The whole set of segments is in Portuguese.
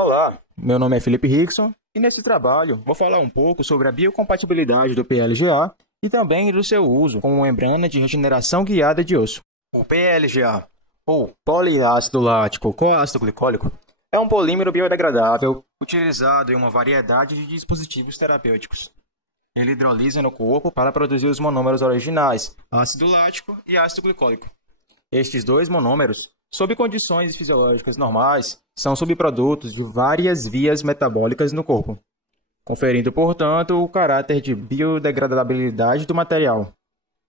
Olá, meu nome é Felipe Rickson e nesse trabalho vou falar um pouco sobre a biocompatibilidade do PLGA e também do seu uso como membrana de regeneração guiada de osso. O PLGA, ou poliácido lático coácido glicólico, é um polímero biodegradável utilizado em uma variedade de dispositivos terapêuticos. Ele hidrolisa no corpo para produzir os monômeros originais, ácido lático e ácido glicólico. Estes dois monômeros, sob condições fisiológicas normais, são subprodutos de várias vias metabólicas no corpo, conferindo, portanto, o caráter de biodegradabilidade do material.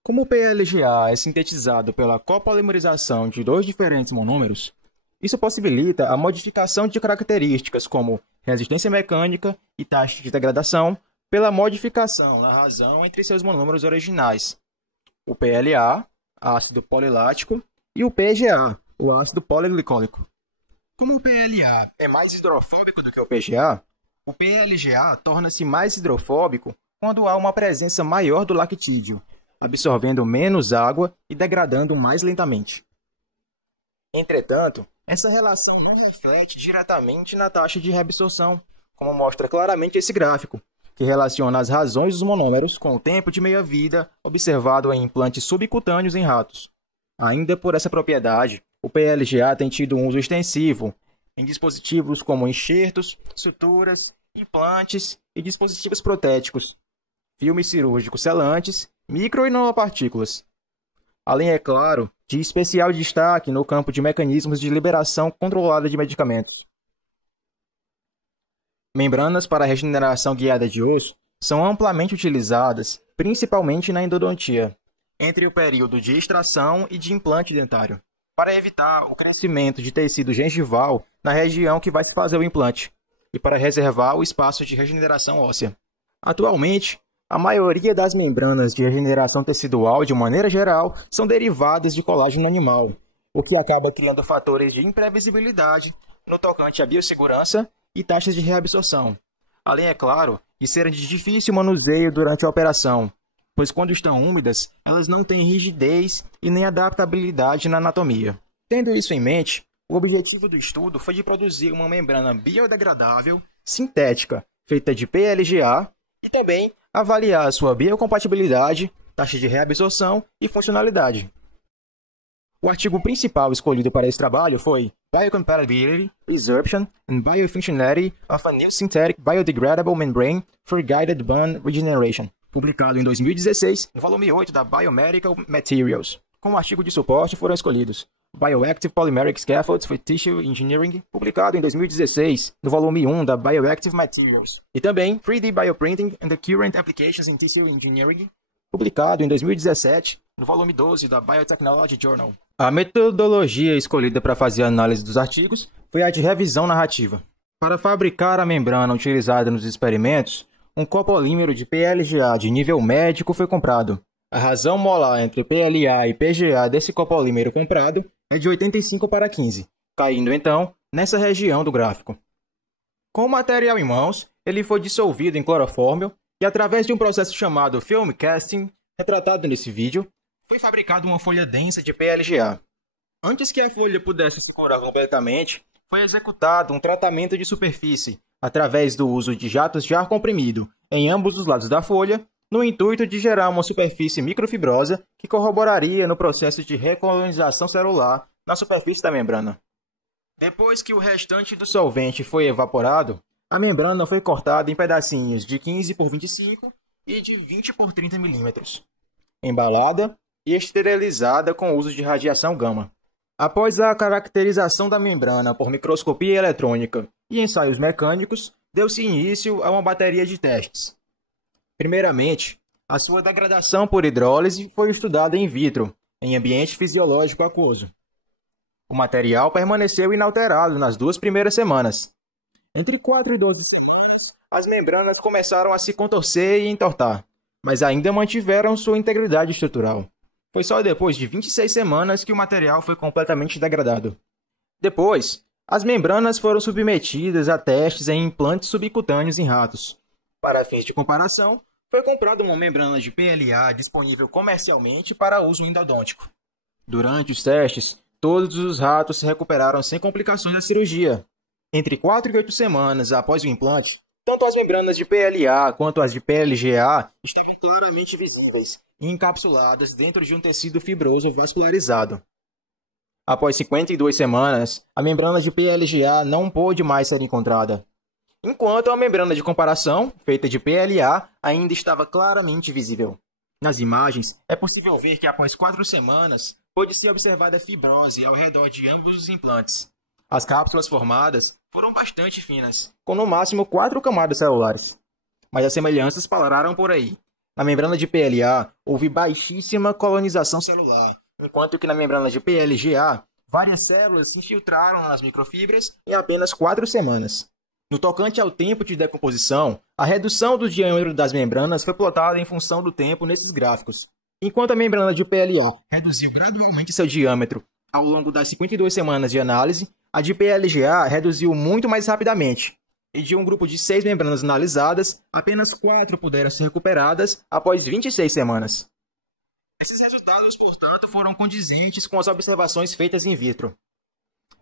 Como o PLGA é sintetizado pela copolimerização de dois diferentes monômeros, isso possibilita a modificação de características como resistência mecânica e taxa de degradação pela modificação na razão entre seus monômeros originais, o PLA, ácido polilático, e o PGA, o ácido poliglicólico. Como o PLA é mais hidrofóbico do que o PGA, o PLGA torna-se mais hidrofóbico quando há uma presença maior do lactídeo, absorvendo menos água e degradando mais lentamente. Entretanto, essa relação não reflete diretamente na taxa de reabsorção, como mostra claramente esse gráfico, que relaciona as razões dos monômeros com o tempo de meia-vida observado em implantes subcutâneos em ratos. Ainda por essa propriedade, o PLGA tem tido um uso extensivo em dispositivos como enxertos, suturas, implantes e dispositivos protéticos, filmes cirúrgicos selantes, micro e nanopartículas. Além, é claro, de especial destaque no campo de mecanismos de liberação controlada de medicamentos. Membranas para regeneração guiada de osso são amplamente utilizadas, principalmente na endodontia, entre o período de extração e de implante dentário, para evitar o crescimento de tecido gengival na região que vai se fazer o implante e para reservar o espaço de regeneração óssea. Atualmente, a maioria das membranas de regeneração tecidual, de maneira geral, são derivadas de colágeno animal, o que acaba criando fatores de imprevisibilidade no tocante à biossegurança e taxas de reabsorção, além, é claro, de serem de difícil manuseio durante a operação, pois quando estão úmidas, elas não têm rigidez e nem adaptabilidade na anatomia. Tendo isso em mente, o objetivo do estudo foi de produzir uma membrana biodegradável, sintética, feita de PLGA, e também avaliar sua biocompatibilidade, taxa de reabsorção e funcionalidade. O artigo principal escolhido para esse trabalho foi Biocompatibility, Resorption and Biofunctionality of a New Synthetic Biodegradable Membrane for Guided Bone Regeneration, publicado em 2016 no volume 8 da Biomedical Materials. Como artigo de suporte foram escolhidos Bioactive Polymeric Scaffolds for Tissue Engineering, publicado em 2016 no volume 1 da Bioactive Materials, e também 3D Bioprinting and the Current Applications in Tissue Engineering, publicado em 2017 no volume 12 da Biotechnology Journal. A metodologia escolhida para fazer a análise dos artigos foi a de revisão narrativa. Para fabricar a membrana utilizada nos experimentos, um copolímero de PLGA de nível médico foi comprado. A razão molar entre PLA e PGA desse copolímero comprado é de 85:15, caindo então nessa região do gráfico. Com o material em mãos, ele foi dissolvido em clorofórmio e, através de um processo chamado film casting, retratado nesse vídeo, foi fabricada uma folha densa de PLGA. Antes que a folha pudesse se curar completamente, foi executado um tratamento de superfície, através do uso de jatos de ar comprimido em ambos os lados da folha, no intuito de gerar uma superfície microfibrosa que corroboraria no processo de recolonização celular na superfície da membrana. Depois que o restante do solvente foi evaporado, a membrana foi cortada em pedacinhos de 15 por 25 e de 20 por 30 milímetros, embalada e esterilizada com o uso de radiação gama. Após a caracterização da membrana por microscopia eletrônica e ensaios mecânicos, deu-se início a uma bateria de testes. Primeiramente, a sua degradação por hidrólise foi estudada in vitro, em ambiente fisiológico aquoso. O material permaneceu inalterado nas 2 primeiras semanas. Entre 4 e 12 semanas, as membranas começaram a se contorcer e entortar, mas ainda mantiveram sua integridade estrutural. Foi só depois de 26 semanas que o material foi completamente degradado. Depois, as membranas foram submetidas a testes em implantes subcutâneos em ratos. Para fins de comparação, foi comprada uma membrana de PLA disponível comercialmente para uso endodôntico. Durante os testes, todos os ratos se recuperaram sem complicações da cirurgia. Entre 4 e 8 semanas após o implante, tanto as membranas de PLA quanto as de PLGA estavam claramente visíveis e encapsuladas dentro de um tecido fibroso vascularizado. Após 52 semanas, a membrana de PLGA não pôde mais ser encontrada, enquanto a membrana de comparação, feita de PLA, ainda estava claramente visível. Nas imagens, é possível ver que após 4 semanas, pôde ser observada fibrose ao redor de ambos os implantes. As cápsulas formadas foram bastante finas, com no máximo 4 camadas celulares. Mas as semelhanças pararam por aí. Na membrana de PLA, houve baixíssima colonização celular, enquanto que na membrana de PLGA, várias células se infiltraram nas microfibras em apenas 4 semanas. No tocante ao tempo de decomposição, a redução do diâmetro das membranas foi plotada em função do tempo nesses gráficos. Enquanto a membrana de PLA reduziu gradualmente seu diâmetro ao longo das 52 semanas de análise, a de PLGA reduziu muito mais rapidamente. E de um grupo de 6 membranas analisadas, apenas 4 puderam ser recuperadas após 26 semanas. Esses resultados, portanto, foram condizentes com as observações feitas in vitro.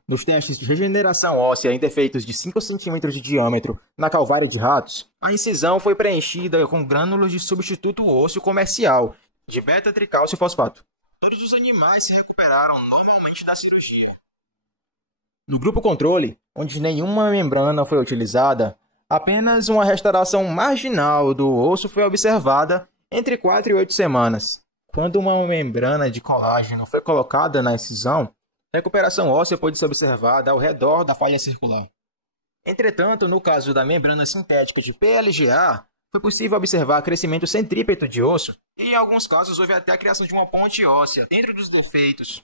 Nos testes de regeneração óssea em defeitos de 5 cm de diâmetro na calvária de ratos, a incisão foi preenchida com grânulos de substituto ósseo comercial de beta-tricálcio-fosfato. Todos os animais se recuperaram normalmente da cirurgia. No grupo controle, onde nenhuma membrana foi utilizada, apenas uma restauração marginal do osso foi observada entre 4 e 8 semanas. Quando uma membrana de colágeno foi colocada na incisão, a recuperação óssea pôde ser observada ao redor da falha circular. Entretanto, no caso da membrana sintética de PLGA, foi possível observar crescimento centrípeto de osso e, em alguns casos, houve até a criação de uma ponte óssea dentro dos defeitos.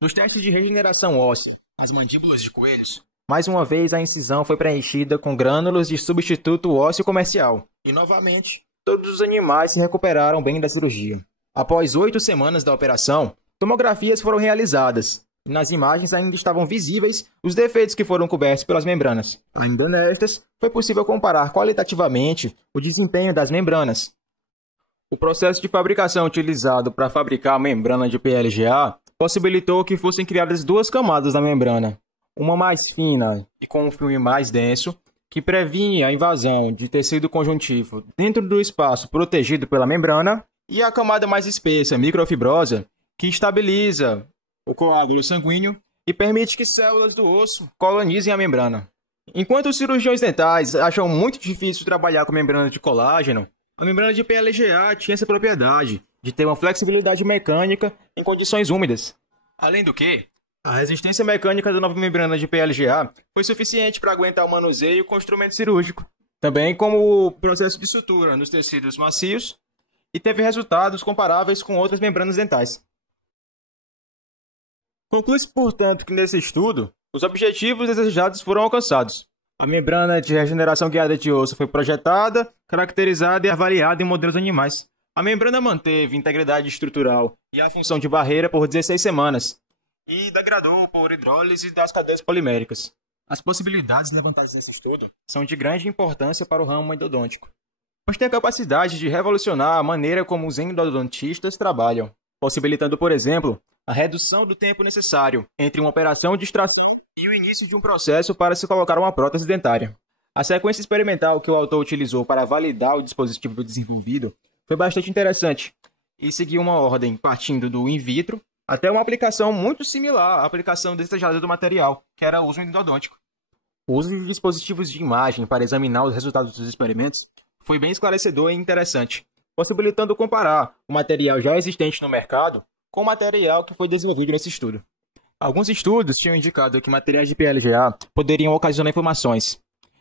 Nos testes de regeneração óssea, as mandíbulas de coelhos, mais uma vez a incisão foi preenchida com grânulos de substituto ósseo comercial. E, novamente, todos os animais se recuperaram bem da cirurgia. Após 8 semanas da operação, tomografias foram realizadas. E nas imagens ainda estavam visíveis os defeitos que foram cobertos pelas membranas. Ainda nestas, foi possível comparar qualitativamente o desempenho das membranas. O processo de fabricação utilizado para fabricar a membrana de PLGA possibilitou que fossem criadas 2 camadas da membrana, uma mais fina e com um filme mais denso, que previne a invasão de tecido conjuntivo dentro do espaço protegido pela membrana, e a camada mais espessa, microfibrosa, que estabiliza o coágulo sanguíneo e permite que células do osso colonizem a membrana. Enquanto os cirurgiões dentais acham muito difícil trabalhar com membrana de colágeno, a membrana de PLGA tinha essa propriedade de ter uma flexibilidade mecânica em condições úmidas. Além do que, a resistência mecânica da nova membrana de PLGA foi suficiente para aguentar o manuseio com o instrumento cirúrgico, também como o processo de sutura nos tecidos macios, e teve resultados comparáveis com outras membranas dentais. Conclui-se, portanto, que nesse estudo, os objetivos desejados foram alcançados. A membrana de regeneração guiada de osso foi projetada, caracterizada e avaliada em modelos animais. A membrana manteve integridade estrutural e a função de barreira por 16 semanas e degradou por hidrólise das cadeias poliméricas. As possibilidades levantadas nesse estudo são de grande importância para o ramo endodôntico, pois tem a capacidade de revolucionar a maneira como os endodontistas trabalham, possibilitando, por exemplo, a redução do tempo necessário entre uma operação de extração e o início de um processo para se colocar uma prótese dentária. A sequência experimental que o autor utilizou para validar o dispositivo desenvolvido foi bastante interessante e seguiu uma ordem partindo do in vitro até uma aplicação muito similar à aplicação desejada do material, que era o uso endodôntico. O uso de dispositivos de imagem para examinar os resultados dos experimentos foi bem esclarecedor e interessante, possibilitando comparar o material já existente no mercado com o material que foi desenvolvido nesse estudo. Alguns estudos tinham indicado que materiais de PLGA poderiam ocasionar inflamações.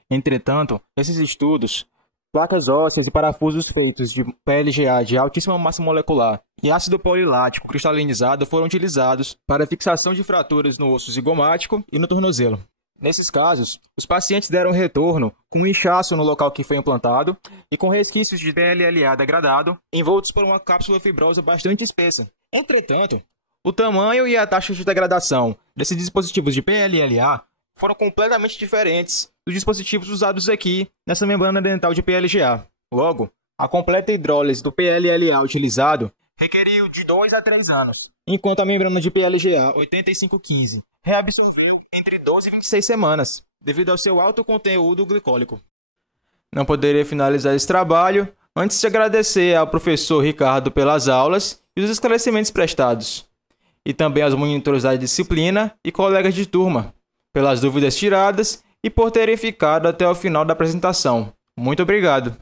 Entretanto, nesses estudos, placas ósseas e parafusos feitos de PLGA de altíssima massa molecular e ácido polilático cristalinizado foram utilizados para a fixação de fraturas no osso zigomático e no tornozelo. Nesses casos, os pacientes deram retorno com um inchaço no local que foi implantado e com resquícios de PLLA degradado, envoltos por uma cápsula fibrosa bastante espessa. Entretanto, o tamanho e a taxa de degradação desses dispositivos de PLLA foram completamente diferentes dos dispositivos usados aqui nessa membrana dental de PLGA. Logo, a completa hidrólise do PLLA utilizado requeriu de 2 a 3 anos, enquanto a membrana de PLGA 8515 reabsorveu entre 12 e 26 semanas. devido ao seu alto conteúdo glicólico. Não poderia finalizar esse trabalho antes de agradecer ao professor Ricardo pelas aulas e os esclarecimentos prestados, e também aos monitores da disciplina e colegas de turma, pelas dúvidas tiradas e por terem ficado até o final da apresentação. Muito obrigado!